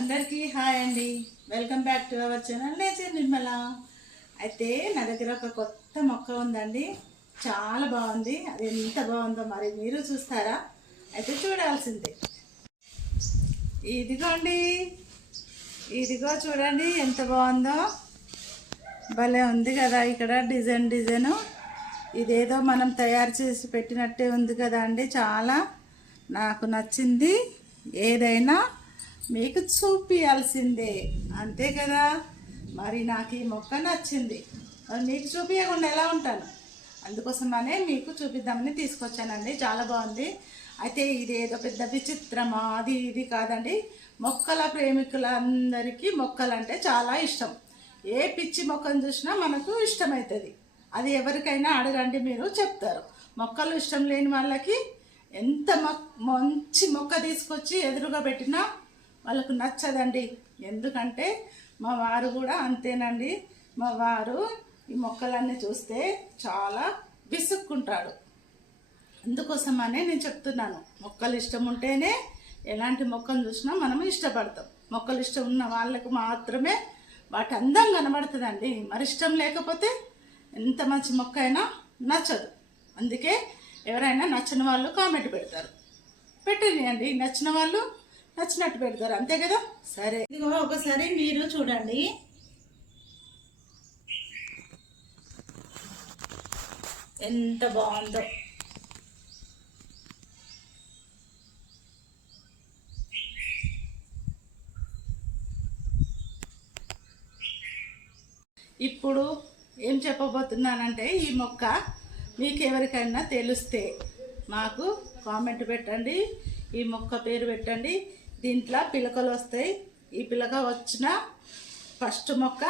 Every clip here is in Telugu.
అందరికీ హాయ్ అండి. Welcome back to our channel nature Nirmala అయితే నా దగ్గర ఒక కొత్త మొక్క ఉందండి. చాలా బాగుంది. అది ఎంత బాగుందో మరి మీరు చూస్తారా? అయితే చూడాల్సిందే. ఇదిగోండి. ఇదిగో చూడండి ఎంత బాగుందో. భలే ఉంది కదా ఇక్కడ డిజైన్ డిజైను. ఇదేదో మనం తయారు చేసి పెట్టినట్టే ఉంది కదా అండి చాలా. నాకు నచ్చింది. ఏదైనా మీకు చూపించాల్సిందే అంతే కదా? మరి నాకు ఈ మొక్క నచ్చింది. మరి మీకు చూపించకుండా ఎలా ఉంటాను? అందుకోసమనే మీకు చూపిద్దామని తీసుకొచ్చానండి. చాలా బాగుంది. అయితే ఇదేదో పెద్ద విచిత్రమా? అది ఇది కాదండి. మొక్కల ప్రేమికులందరికీ మొక్కలంటే చాలా ఇష్టం. ఏ పిచ్చి మొక్కను చూసినా మనకు ఇష్టమవుతుంది అది ఎవరికైనా అడగండి మీరు చెప్తారు. మొక్కలు ఇష్టం లేని వాళ్ళకి ఎంత మొ మంచి మొక్క తీసుకొచ్చి ఎదురుగా పెట్టినా వాళ్ళకు నచ్చదండి. ఎందుకంటే మా వారు కూడా అంతేనండి. మా వారు ఈ మొక్కలన్నీ చూస్తే చాలా విసుక్కుంటాడు అందుకోసమనే నేను చెప్తున్నాను. మొక్కలు ఇష్టం ఉంటేనే ఎలాంటి మొక్కలు చూసినా మనం ఇష్టపడతాం. మొక్కలు ఇష్టం ఉన్న వాళ్ళకు మాత్రమే వాటి అందం కనబడుతుందండి. మరి ఇష్టం లేకపోతే ఎంత మంచి మొక్క అయినా నచ్చదు. అందుకే ఎవరైనా నచ్చిన వాళ్ళు కామెంట్ పెడతారు. పెట్టనియండి. నచ్చిన వాళ్ళు నచ్చినట్టు పెడతారు. అంతే కదా? సరే. ఇదిగో ఒకసారి మీరు చూడండి. ఎంత బాగుందో. ఇప్పుడు ఏం చెప్పబోతున్నానంటే ఈ మొక్క మీకు ఎవరికైనా తెలిస్తే మాకు కామెంట్ పెట్టండి. ఈ మొక్క పేరు పెట్టండి. దీంట్లో పిలకలు వస్తాయి. ఈ పిలక వచ్చిన ఫస్ట్ మొక్క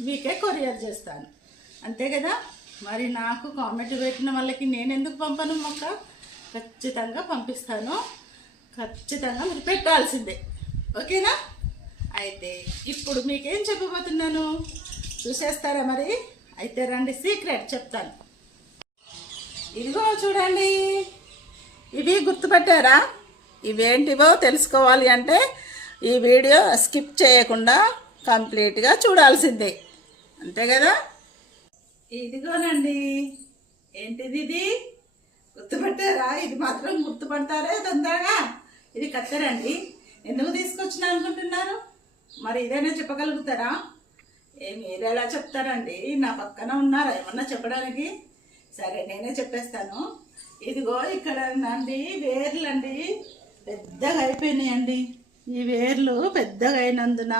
మీకే కొరియర్ చేస్తాను. అంతే కదా? మరి నాకు కామెంట్ పెట్టిన వాళ్ళకి నేను ఎందుకు పంపను మొక్క? ఖచ్చితంగా పంపిస్తాను. ఖచ్చితంగా మీరు పెట్టాల్సిందే. ఓకేనా? అయితే ఇప్పుడు మీకేం చెప్పబోతున్నాను? చూసేస్తారా మరి? అయితే రండి సీక్రెట్ చెప్తాను. ఇదిగో చూడండి. ఇవి గుర్తుపెట్టారా? ఇవేంటివో తెలుసుకోవాలి అంటే ఈ వీడియో స్కిప్ చేయకుండా కంప్లీట్గా చూడాల్సిందే. అంతే కదా? ఇదిగోనండి. ఏంటిది ఇది? గుర్తుపట్టారా? ఇది మాత్రం గుర్తుపడతారే తొందరగా? ఇది కత్తెరండి. ఎందుకు తీసుకొచ్చిన అనుకుంటున్నారు? మరి ఇదైనా చెప్పగలుగుతారా? ఏ మీరు ఎలా చెప్తారండి? నా పక్కన ఉన్నారా? ఏమన్నా చెప్పడానికి? సరే నేనే చెప్పేస్తాను. ఇదిగో ఇక్కడ అండి వేర్లండి. పెద్దగా అయిపోయినాయండి. ఈ వేర్లు పెద్దగా అయినందున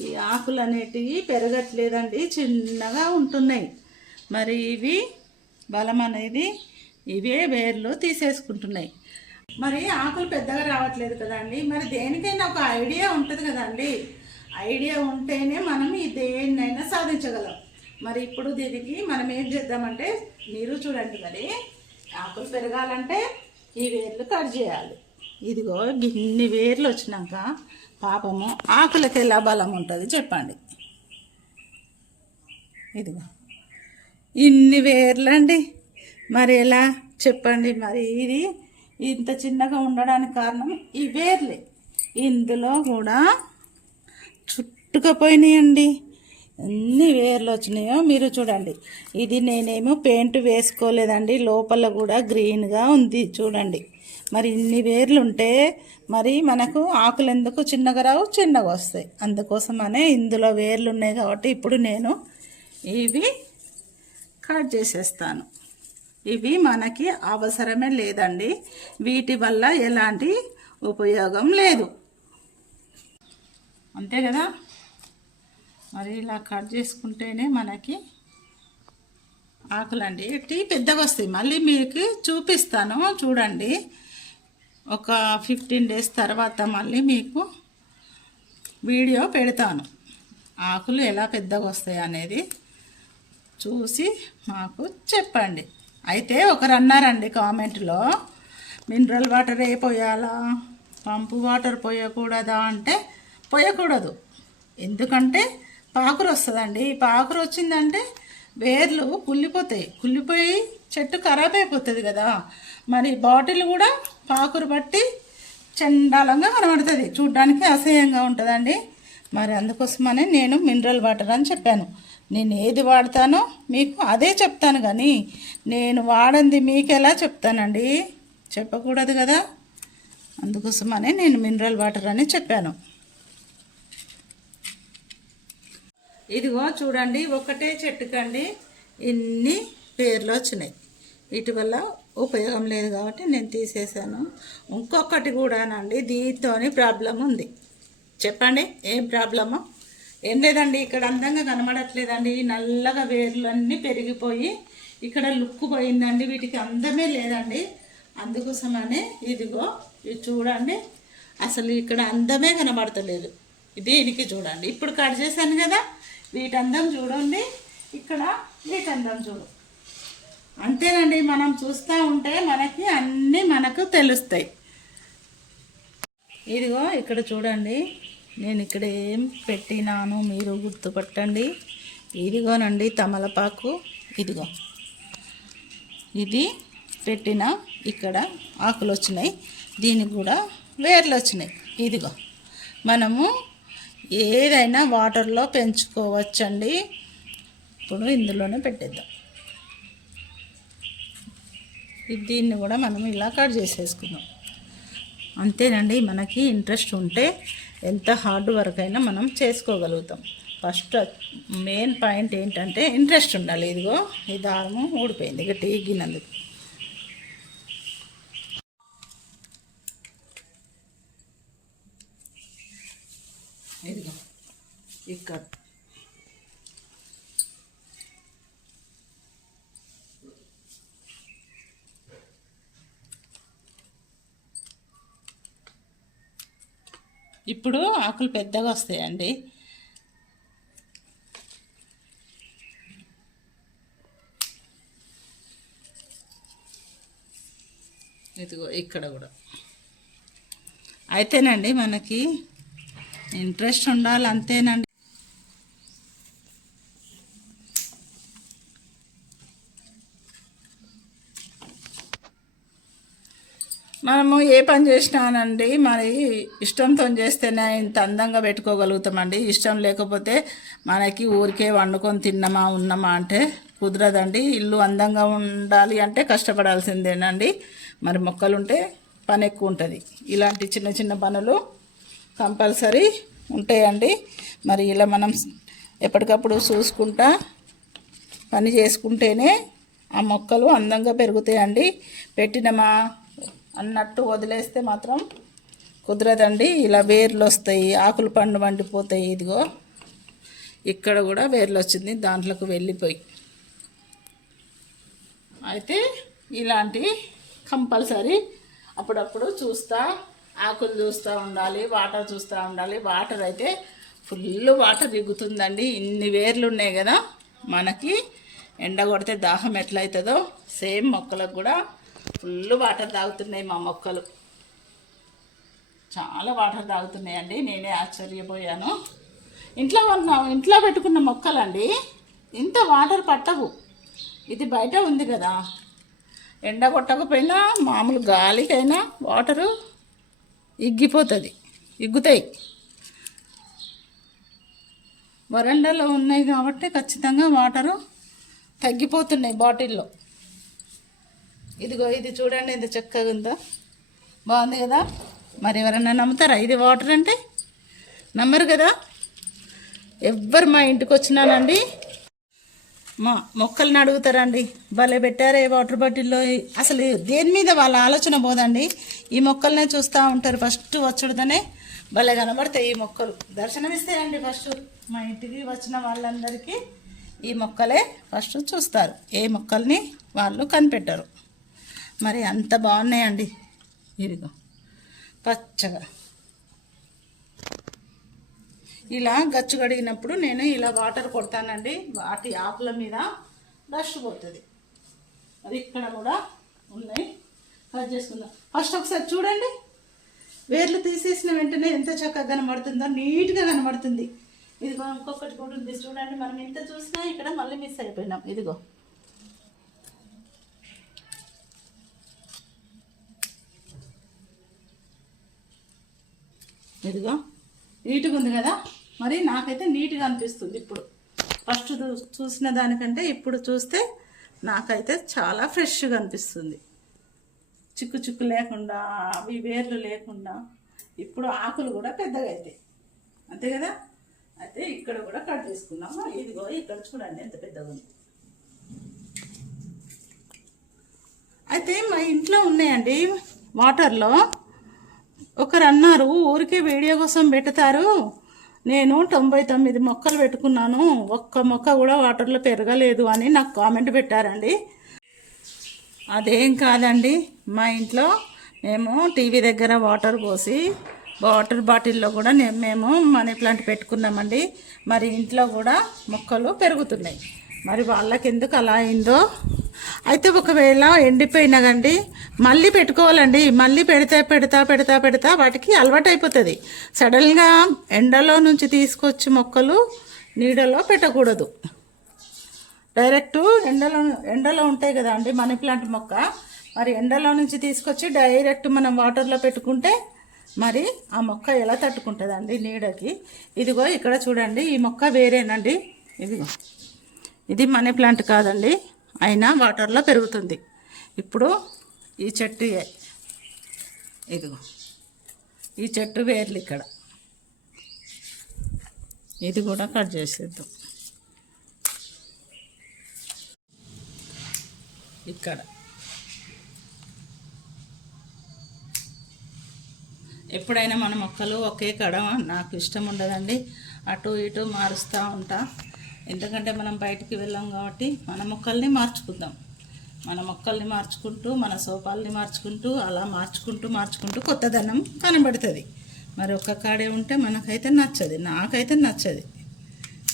ఈ ఆకులు అనేటివి పెరగట్లేదండి చిన్నగా ఉంటున్నాయి. మరి ఇవి బలం అనేది ఇవే వేర్లు తీసేసుకుంటున్నాయి. మరి ఆకులు పెద్దగా రావట్లేదు కదండి. మరి దేనికైనా ఒక ఐడియా ఉంటుంది కదండి. ఐడియా ఉంటేనే మనం ఈ దేన్నైనా సాధించగలం. మరి ఇప్పుడు దీనికి మనం ఏం చేద్దామంటే మీరు చూడండి మరి ఆకులు పెరగాలంటే ఈ వేర్లు కట్ చేయాలి. ఇదిగో ఇన్ని వేర్లు వచ్చినాక పాపము ఆకులకి ఎలా బలం ఉంటుంది చెప్పండి. ఇదిగో. ఇన్ని వేర్లండి. మరి ఎలా? చెప్పండి మరి ఇది ఇంత చిన్నగా ఉండడానికి కారణం ఈ వేర్లే. ఇందులో కూడా చుట్టుకపోయినాయండి. ఎన్ని వేర్లు వచ్చినాయో మీరు చూడండి. ఇది నేనేమో పెయింట్ వేసుకోలేదండి. లోపల కూడా గ్రీన్గా ఉంది. చూడండి. మరి ఇన్ని వేర్లు ఉంటే మరి మనకు ఆకులు ఎందుకు చిన్నగా రావు చిన్నగా వస్తాయి. అందుకోసమనే ఇందులో వేర్లు ఉన్నాయి కాబట్టి ఇప్పుడు నేను ఇవి కట్ చేసేస్తాను. ఇవి మనకి అవసరమే లేదండి. వీటి వల్ల ఎలాంటి ఉపయోగం లేదు. అంతే కదా? మరి ఇలా కట్ చేసుకుంటేనే మనకి ఆకులండి. టీ పెద్దగా వస్తాయి. మళ్ళీ మీకు చూపిస్తాను. చూడండి. ఒక ఫిఫ్టీన్ డేస్ తర్వాత మళ్ళీ మీకు వీడియో పెడతాను. ఆకులు ఎలా పెద్దగా వస్తాయి అనేది చూసి మాకు చెప్పండి. అయితే ఒకరు అన్నారండి కామెంట్లో మినరల్ వాటర్ ఏ పోయాలా? పంపు వాటర్ పోయకూడదా? అంటే పోయకూడదు. ఎందుకంటే పాకురు వస్తుందండి. ఈ పాకురు వచ్చిందంటే వేర్లు కుళ్ళిపోతాయి. కుళ్ళిపోయి చెట్టు ఖరాబ్ అయిపోతుంది కదా. మరి బాటిల్ కూడా పాకురు పట్టి చండాలంగా కనబడుతుంది. చూడ్డానికి అసహ్యంగా ఉంటుందండి. మరి అందుకోసమనే నేను మినరల్ వాటర్ అని చెప్పాను. నేను ఏది వాడతానో మీకు అదే చెప్తాను కానీ నేను వాడంది మీకు ఎలా చెప్తానండి? చెప్పకూడదు కదా? అందుకోసమనే నేను మినరల్ వాటర్ అని చెప్పాను. ఇదిగో చూడండి ఒకటే చెట్టుకండి. ఇన్ని పేర్లు వచ్చినాయి. ఇటీవల ఉపయోగం లేదు కాబట్టి నేను తీసేసాను. ఇంకొకటి కూడానండి దీంతోని ప్రాబ్లం ఉంది. చెప్పండి ఏం ప్రాబ్లము ఏం లేదండి ఇక్కడ అందంగా కనబడట్లేదండి. నల్లగా వేర్లన్నీ పెరిగిపోయి ఇక్కడ లుక్ పోయిందండి. వీటికి అందమే లేదండి. అందుకోసమనే ఇదిగో ఇది చూడండి. అసలు ఇక్కడ అందమే కనబడతలేదు. దీనికి చూడండి. ఇప్పుడు కట్ చేశాను కదా వీటి అందం చూడండి. ఇక్కడ వీటి అందం చూడు. అంతేనండి మనం చూస్తూ ఉంటే మనకి అన్నీ మనకు తెలుస్తాయి. ఇదిగో ఇక్కడ చూడండి నేను ఇక్కడ ఏం పెట్టినాను మీరు గుర్తుపట్టండి. ఇదిగోనండి తమలపాకు ఇదిగో. ఇది పెట్టిన ఇక్కడ ఆకులు వచ్చినాయి దీనికి కూడా వేర్లు వచ్చినాయి. ఇదిగో. మనము ఏదైనా వాటర్లో పెంచుకోవచ్చండి. ఇప్పుడు ఇందులోనే పెట్టేద్దాం. దీన్ని కూడా మనం ఇలా కట్ చేసేసుకుందాం. అంతేనండి మనకి ఇంట్రెస్ట్ ఉంటే ఎంత హార్డ్ వర్క్ అయినా మనం చేసుకోగలుగుతాం. ఫస్ట్ మెయిన్ పాయింట్ ఏంటంటే ఇంట్రెస్ట్ ఉండాలి. ఇదిగో ఈ దారము ఊడిపోయింది. గట్టి ఎగ్గినందుకు ఇదిగో ఇక్కడ ఇప్పుడు ఆకులు పెద్దగా వస్తాయండి. ఇదిగో ఇక్కడ కూడా. అయితేనండి మనకి ఇంట్రెస్ట్ ఉండాలి అంతేనండి. మనము ఏ పని చేసినానండి మరి ఇష్టంతో చేస్తేనే ఇంత అందంగా పెట్టుకోగలుగుతామండి. ఇష్టం లేకపోతే మనకి ఊరికే వండుకొని తిన్నామా ఉన్నామా అంటే కుదరదండి. ఇల్లు అందంగా ఉండాలి అంటే కష్టపడాల్సిందేనండి. మరి మొక్కలు ఉంటే పని ఎక్కువ ఉంటుంది. ఇలాంటి చిన్న చిన్న పనులు కంపల్సరీ ఉంటాయండి. మరి ఇలా మనం ఎప్పటికప్పుడు చూసుకుంటా పని చేసుకుంటేనే ఆ మొక్కలు అందంగా పెరుగుతాయండి. పెట్టినమా అన్నట్టు వదిలేస్తే మాత్రం కుదరదండి. ఇలా వేర్లు వస్తాయి ఆకులు పండు మండిపోతాయి ఇదిగో. ఇక్కడ కూడా వేర్లు వచ్చింది దాంట్లోకి వెళ్ళిపోయి. అయితే ఇలాంటి కంపల్సరీ అప్పుడప్పుడు చూస్తా ఆకులు చూస్తూ ఉండాలి వాటర్ చూస్తూ ఉండాలి. వాటర్ అయితే ఫుల్ వాటర్ దిగుతుందండి ఇన్ని వేర్లు ఉన్నాయి కదా మనకి ఎండ కొడితే దాహం ఎట్లయితుందో సేమ్ మొక్కలకు కూడా ఫుల్ వాటర్ తాగుతున్నాయి మా మొక్కలు. చాలా వాటర్ తాగుతున్నాయండి. నేనే ఆశ్చర్యపోయాను. ఇంట్లో ఉన్న ఇంట్లో పెట్టుకున్న మొక్కలండి ఇంత వాటర్ పట్టవు. ఇది బయట ఉంది కదా. ఎండ కొట్టకపోయినా మామూలు గాలికైనా వాటరు ఇగ్గిపోతుంది ఇగ్గుతాయి. వరండాలో ఉన్నాయి కాబట్టి ఖచ్చితంగా వాటరు తగ్గిపోతున్నాయి బాటిల్లో. ఇదిగో ఇది చూడండి ఎంత చక్కగా ఉందో. బాగుంది కదా? మరి ఎవరన్నా నమ్ముతారా? ఇది వాటర్ అంటే? నమ్మరు కదా? ఎవ్వరు మా ఇంటికి వచ్చినానండి. మా మొక్కల్ని అడుగుతారండి భలే పెట్టారే వాటర్ బాటిల్లో అసలు దేని మీద వాళ్ళ ఆలోచన పోదండి? ఈ మొక్కలనే చూస్తూ ఉంటారు ఫస్ట్ వచ్చుడుతోనే. భలే కనబడతాయి ఈ మొక్కలు. దర్శనం ఇస్తాయండి ఫస్ట్. మా ఇంటికి వచ్చిన వాళ్ళందరికీ ఈ మొక్కలే ఫస్ట్ చూస్తారు. ఏ మొక్కల్ని వాళ్ళు కనిపెట్టరు. మరి అంత బాగున్నాయండి. ఇదిగో. పచ్చగా. ఇలా గచ్చు కడిగినప్పుడు నేను ఇలా వాటర్ కొడతానండి. వాటి ఆకుల మీద డస్ట్ పోతుంది. అది ఇక్కడ కూడా ఉన్నాయి. కట్ చేసుకుందాం. ఫస్ట్ ఒకసారి చూడండి. వేర్లు తీసేసిన వెంటనే ఎంత చక్కగా కనబడుతుందో నీట్గా కనబడుతుంది. ఇదిగో ఇంకొకటి కూడా ఉంది. చూడండి మనం ఎంత చూసినా ఇక్కడ మళ్ళీ మిస్ అయిపోయినాం. ఇదిగో. ఇదిగో. నీట్గా ఉంది కదా? మరి నాకైతే నీట్గా అనిపిస్తుంది ఇప్పుడు. ఫస్ట్ చూ- చూసిన దానికంటే ఇప్పుడు చూస్తే నాకైతే చాలా ఫ్రెష్గా అనిపిస్తుంది. చిక్కు చిక్కు లేకుండా అవి వేర్లు లేకుండా. ఇప్పుడు ఆకులు కూడా పెద్దగా అవుతాయి అంతే కదా? అయితే ఇక్కడ కూడా కట్ చేసుకున్నాము ఇదిగో ఇక్కడ చూడండి ఎంత పెద్దగా ఉంది. అయితే మా ఇంట్లో ఉన్నాయండి వాటర్లో ఒకరు అన్నారు ఊరికే వీడియో కోసం పెడతారు. నేను తొంభై తొమ్మిది మొక్కలు పెట్టుకున్నాను. ఒక్క మొక్క కూడా వాటర్లో పెరగలేదు అని నాకు కామెంట్ పెట్టారండి. అదేం కాదండి. మా ఇంట్లో మేము టీవీ దగ్గర వాటర్ పోసి వాటర్ బాటిల్లో కూడా మేము మనీ ప్లాంట్ పెట్టుకున్నామండి. మరి ఇంట్లో కూడా మొక్కలు పెరుగుతున్నాయి. మరి వాళ్ళకి ఎందుకు అలా అయిందో? అయితే ఒకవేళ ఎండిపోయినా కండి మళ్ళీ పెట్టుకోవాలండి. మళ్ళీ పెడితే పెడతా పెడతా పెడతా వాటికి అలవాటు అయిపోతుంది. సడన్గా ఎండలో నుంచి తీసుకొచ్చి మొక్కలు నీడలో పెట్టకూడదు. డైరెక్ట్ ఎండలో ఎండలో ఉంటాయి కదా అండి మనీ ప్లాంట్ మొక్క. మరి ఎండలో నుంచి తీసుకొచ్చి డైరెక్ట్ మనం వాటర్లో పెట్టుకుంటే మరి ఆ మొక్క ఎలా తట్టుకుంటుందండి నీడకి? ఇదిగో ఇక్కడ చూడండి ఈ మొక్క వేరేనండి. ఇదిగో. ఇది మనీ ప్లాంట్ కాదండి. అయినా వాటర్లో పెరుగుతుంది. ఇప్పుడు ఈ చెట్టు ఏ- ఇదిగో. ఈ చెట్టు వేర్లు ఇక్కడ. ఇది కూడా కట్ చేసేద్దాం. ఇక్కడ. ఎప్పుడైనా మన మొక్కలు ఒకే కడ నాకు ఇష్టం ఉండదండి. అటు ఇటు మారుస్తూ ఉంటా. ఎందుకంటే మనం బయటికి వెళ్ళాం కాబట్టి మన మొక్కల్ని మార్చుకుందాం. మన మొక్కల్ని మార్చుకుంటూ మన సోపాలని మార్చుకుంటూ అలా మార్చుకుంటూ మార్చుకుంటూ కొత్తదనం కనబడుతుంది. మరి ఒక్క కాడే ఉంటే మనకైతే నచ్చది నాకైతే నచ్చది.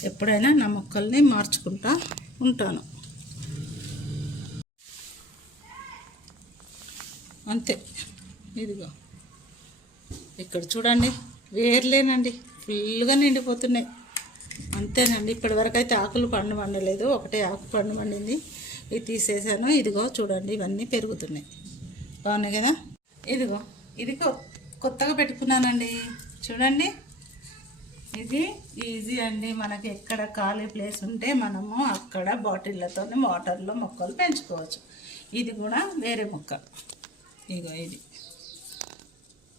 ఎప్పుడైనా నా మొక్కల్ని మార్చుకుంటా ఉంటాను. అంతే. ఇదిగో. ఇక్కడ చూడండి వేర్లేనండి. ఫుల్గా నిండిపోతున్నాయి. అంతేనండి. ఇప్పటివరకు అయితే ఆకులు పండు పండలేదు. ఒకటే ఆకు పండు పండింది. ఇది తీసేసాను. ఇదిగో చూడండి ఇవన్నీ పెరుగుతున్నాయి. బాగున్నాయి కదా? ఇదిగో ఇది కొత్తగా పెట్టుకున్నానండి. చూడండి. ఇది ఈజీ అండి. మనకి ఎక్కడ ఖాళీ ప్లేస్ ఉంటే మనము అక్కడ బాటిళ్ళతో వాటర్లో మొక్కలు పెంచుకోవచ్చు. ఇది కూడా వేరే మొక్క. ఇగో ఇది.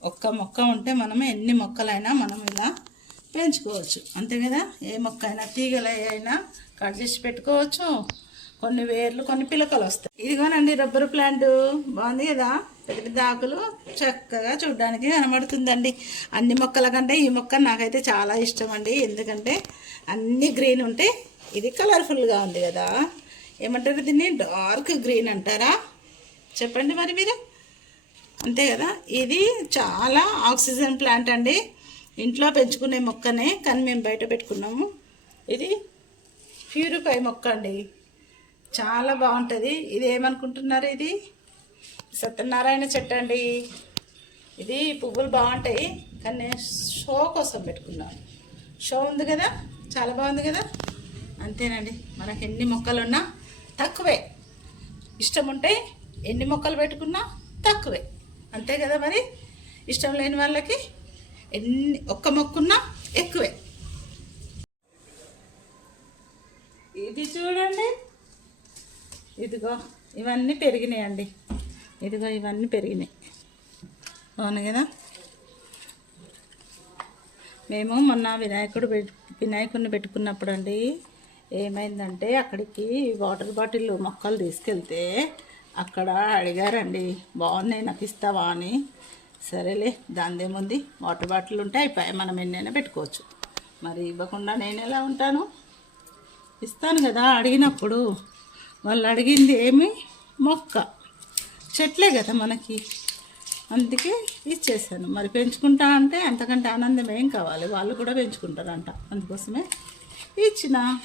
ఒక్క మొక్క ఉంటే మనం ఎన్ని మొక్కలైనా మనం ఇలా పెంచుకోవచ్చు. అంతే కదా? ఏ మొక్క అయినా తీగలు అయినా కట్ చేసి పెట్టుకోవచ్చు. కొన్ని వేర్లు కొన్ని పిలకలు వస్తాయి. ఇదిగోనండి రబ్బర్ ప్లాంట్. బాగుంది కదా? పెద్ద పెద్ద ఆకులు చక్కగా చూడడానికి కనబడుతుందండి. అన్ని మొక్కల కంటే ఈ మొక్క నాకైతే చాలా ఇష్టం అండి ఎందుకంటే అన్ని గ్రీన్ ఉంటే ఇది కలర్ఫుల్గా ఉంది కదా. ఏమంటారు దీన్ని? డార్క్ గ్రీన్ అంటారా? చెప్పండి మరి మీరు. అంతే కదా? ఇది చాలా ఆక్సిజన్ ప్లాంట్ అండి. ఇంట్లో పెంచుకునే మొక్కనే కానీ మేము బయట పెట్టుకున్నాము. ఇది ప్యూరిఫై మొక్క అండి. చాలా బాగుంటుంది. ఇది ఏమనుకుంటున్నారు ఇది? సత్యనారాయణ చెట్టు అండి. ఇది పువ్వులు బాగుంటాయి కానీ నేను షో కోసం పెట్టుకున్నాను షో ఉంది కదా? చాలా బాగుంది కదా? అంతేనండి. మనకి ఎన్ని మొక్కలు ఉన్నా తక్కువే. ఇష్టం ఉంటే ఎన్ని మొక్కలు పెట్టుకున్నా తక్కువే. అంతే కదా మరి? ఇష్టం లేని వాళ్ళకి ఎన్ని ఒక్క మొక్కున్నా ఎక్కువే. ఇది చూడండి. ఇదిగో ఇవన్నీ పెరిగినాయండి. ఇదిగో ఇవన్నీ పెరిగినాయి. అవును కదా? మేము మొన్న వినాయకుడు పెట్- వినాయకుడిని పెట్టుకున్నప్పుడు అండి ఏమైందంటే అక్కడికి వాటర్ బాటిల్ మొక్కలు తీసుకెళ్తే అక్కడ అడిగారండి బాగున్నాయి నాకు ఇస్తావా? అని. సరేలే దానిదేముంది వాటర్ బాటిల్ ఉంటే అయిపోయి మనం ఎన్నైనా పెట్టుకోవచ్చు. మరి ఇవ్వకుండా నేను ఎలా ఉంటాను? ఇస్తాను కదా అడిగినప్పుడు. వాళ్ళు అడిగింది ఏమి? మొక్క. చెట్లే కదా మనకి. అందుకే ఇచ్చేసాను. మరి పెంచుకుంటా అంటే అంతకంటే ఆనందం ఏం కావాలి? వాళ్ళు కూడా పెంచుకుంటారంట. అందుకోసమే ఇచ్చిన.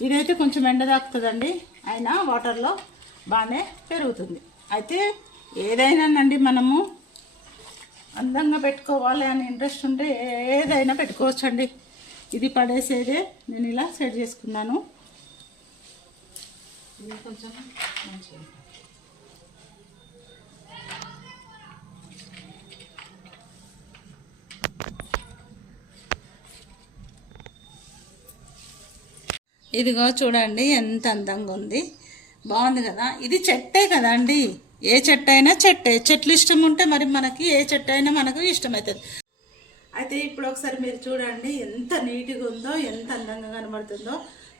ఇదైతే కొంచెం ఎండ తాకుతుందండి అయినా వాటర్లో బాగానే పెరుగుతుంది. అయితే ఏదైనా అండి మనము అందంగా పెట్టుకోవాలి అని ఇంట్రెస్ట్ ఉంటే ఏదైనా పెట్టుకోవచ్చు అండి ఇది పడేసేదే నేను ఇలా సెట్ చేసుకున్నాను. ఇదిగో చూడండి ఎంత అందంగా ఉంది. బాగుంది కదా? ఇది చెట్టే కదా అండి ఏ చెట్టు అయినా చెట్టే. చెట్లు ఇష్టం ఉంటే మరి మనకి ఏ చెట్టు అయినా మనకు ఇష్టమవుతుంది అయితే ఇప్పుడు ఒకసారి మీరు చూడండి ఎంత నీట్గా ఉందో ఎంత అందంగా కనబడుతుందో.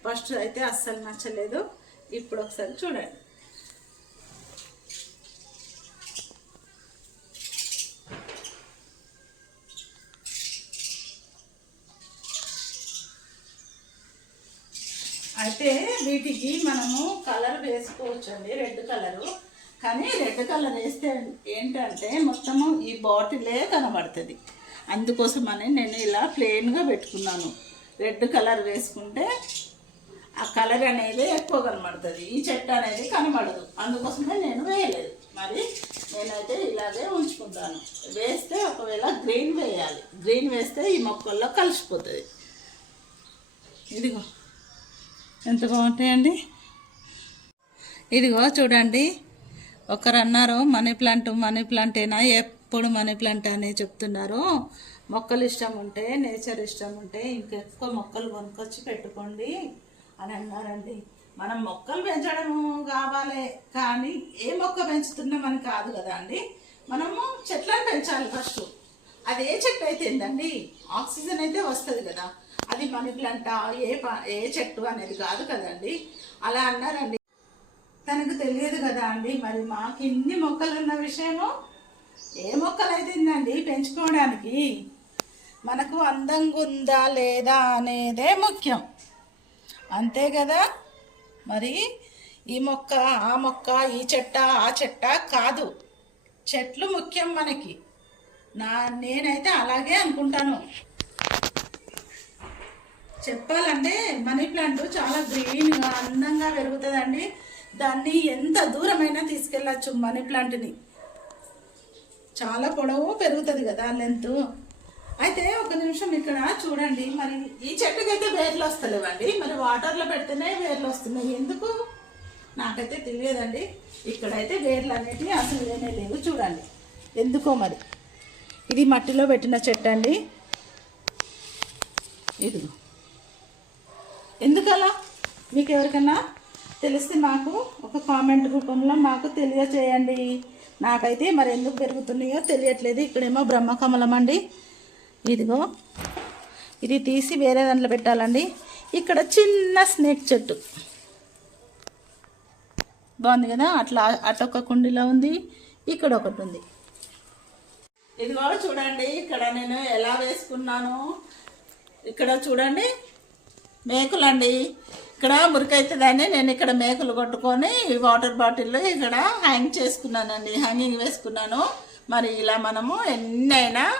ఫస్ట్ అయితే అస్సలు నచ్చలేదు. ఇప్పుడు ఒకసారి చూడండి. అయితే వీటికి మనము కలర్ వేసుకోవచ్చు అండి రెడ్ కలరు. కానీ రెడ్ కలర్ వేస్తే ఏంటంటే మొత్తము ఈ బాటిలే కనబడుతుంది. అందుకోసమని నేను ఇలా ప్లెయిన్గా పెట్టుకున్నాను. రెడ్ కలర్ వేసుకుంటే ఆ కలర్ అనేది ఎక్కువ కనబడుతుంది. ఈ చెట్టు అనేది కనబడదు. అందుకోసమే నేను వేయలేదు. మరి నేనైతే ఇలాగే ఉంచుకుంటాను. వేస్తే ఒకవేళ గ్రీన్ వేయాలి. గ్రీన్ వేస్తే ఈ మొక్కల్లో కలిసిపోతుంది. ఇదిగో. ఎంత బాగుంటాయండి? ఇదిగో చూడండి. ఒకరు అన్నారు మనీ ప్లాంట్ మనీ ప్లాంటేనా? ఎప్పుడు మనీ ప్లాంట్ అని చెప్తున్నారు. మొక్కలు ఇష్టం ఉంటే నేచర్ ఇష్టం ఉంటే ఇంకెక్కువ మొక్కలు కొనుక్కొచ్చి పెట్టుకోండి అని అన్నారండి. మనం మొక్కలు పెంచడం కావాలి కానీ ఏ మొక్క పెంచుతున్నామని కాదు కదా అండి. మనము చెట్లను పెంచాలి ఫస్ట్. అది ఏ చెట్టు అయితే ఏంటండి ఆక్సిజన్ అయితే వస్తుంది కదా. అది మనీ ఏ ప- ఏ చెట్టు అనేది కాదు కదండి. అలా అన్నారండి. తనకు తెలియదు కదా అండి మరి మాకు ఇన్ని మొక్కలు ఉన్న విషయము? ఏ మొక్కలు పెంచుకోవడానికి? మనకు అందంగా ఉందా లేదా అనేదే ముఖ్యం. అంతే కదా? మరి ఈ మొక్క ఆ మొక్క ఈ చెట్ట ఆ చెట్ట కాదు. చెట్లు ముఖ్యం మనకి. నా నేనైతే అలాగే అనుకుంటాను. చెప్పాలంటే మనీ ప్లాంట్ చాలా గ్రీన్గా అందంగా పెరుగుతుందండి. దాన్ని ఎంత దూరమైనా తీసుకెళ్ళచ్చు మనీ ప్లాంట్ని. చాలా పొడవు పెరుగుతుంది కదా లెంత్. అయితే ఒక నిమిషం ఇక్కడ చూడండి. మరి ఈ చెట్టుకైతే వేర్లు వస్తలేవండి. మరి వాటర్లో పెడితేనే వేర్లు వస్తున్నాయి. ఎందుకు? నాకైతే తెలియదండి. ఇక్కడైతే వేర్లు అనేటివి అసలు లేనే లేవు చూడండి. ఎందుకో మరి. ఇది మట్టిలో పెట్టిన చెట్టు అండి ఇదిగో. ఎందుకలా? మీకు ఎవరికైనా తెలిస్తే మాకు ఒక కామెంట్ రూపంలో మాకు తెలియచేయండి. నాకైతే మరి ఎందుకు పెరుగుతున్నాయో తెలియట్లేదు. ఇక్కడేమో బ్రహ్మకమలం అండి. ఇదిగో ఇది తీసి వేరే దాంట్లో పెట్టాలండి. ఇక్కడ చిన్న స్నేక్ చెట్టు. బాగుంది కదా? అట్లా అటొక కుండీలో ఉంది ఇక్కడ ఒకటి ఉంది. ఇదిగో చూడండి ఇక్కడ నేను ఎలా వేసుకున్నాను. ఇక్కడ చూడండి మేకులండి. ఇక్కడ మురికైతుందని నేను ఇక్కడ మేకలు కొట్టుకొని వాటర్ బాటిల్లో ఇక్కడ హ్యాంగ్ చేసుకున్నానండి. హ్యాంగింగ్ వేసుకున్నాను. మరి ఇలా మనము ఎన్నైనా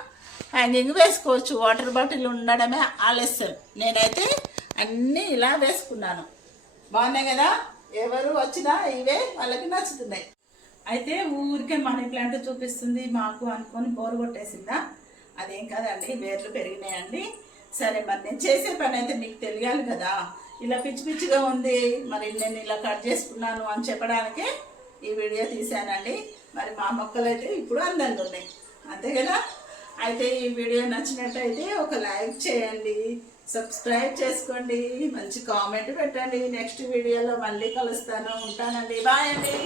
హ్యాంగింగ్ వేసుకోవచ్చు. వాటర్ బాటిల్ ఉండడమే ఆలస్యం. నేనైతే అన్నీ ఇలా వేసుకున్నాను. బాగున్నాయి కదా? ఎవరు వచ్చినా ఇవే వాళ్ళకి నచ్చుతున్నాయి. అయితే ఊరికే మనీ ప్లాంట్ చూపిస్తుంది మాకు అనుకొని బోరు కొట్టేసిందా? అదేం కాదండి వేర్లు పెరిగినాయండి. సరే మరి నేను చేసే పని అయితే మీకు తెలియాలి కదా. ఇలా పిచ్చి పిచ్చిగా ఉంది మరి నేను ఇలా కట్ చేసుకున్నాను అని చెప్పడానికే ఈ వీడియో తీశానండి. మరి మా మొక్కలు అయితే ఇప్పుడు అందంగా ఉన్నాయి. అంతే కదా? అయితే ఈ వీడియో నచ్చినట్టయితే ఒక లైక్ చేయండి సబ్స్క్రైబ్ చేసుకోండి మంచి కామెంట్ పెట్టండి. నెక్స్ట్ వీడియోలో మళ్ళీ కలుస్తాను. ఉంటానండి. బాయ్ అండి.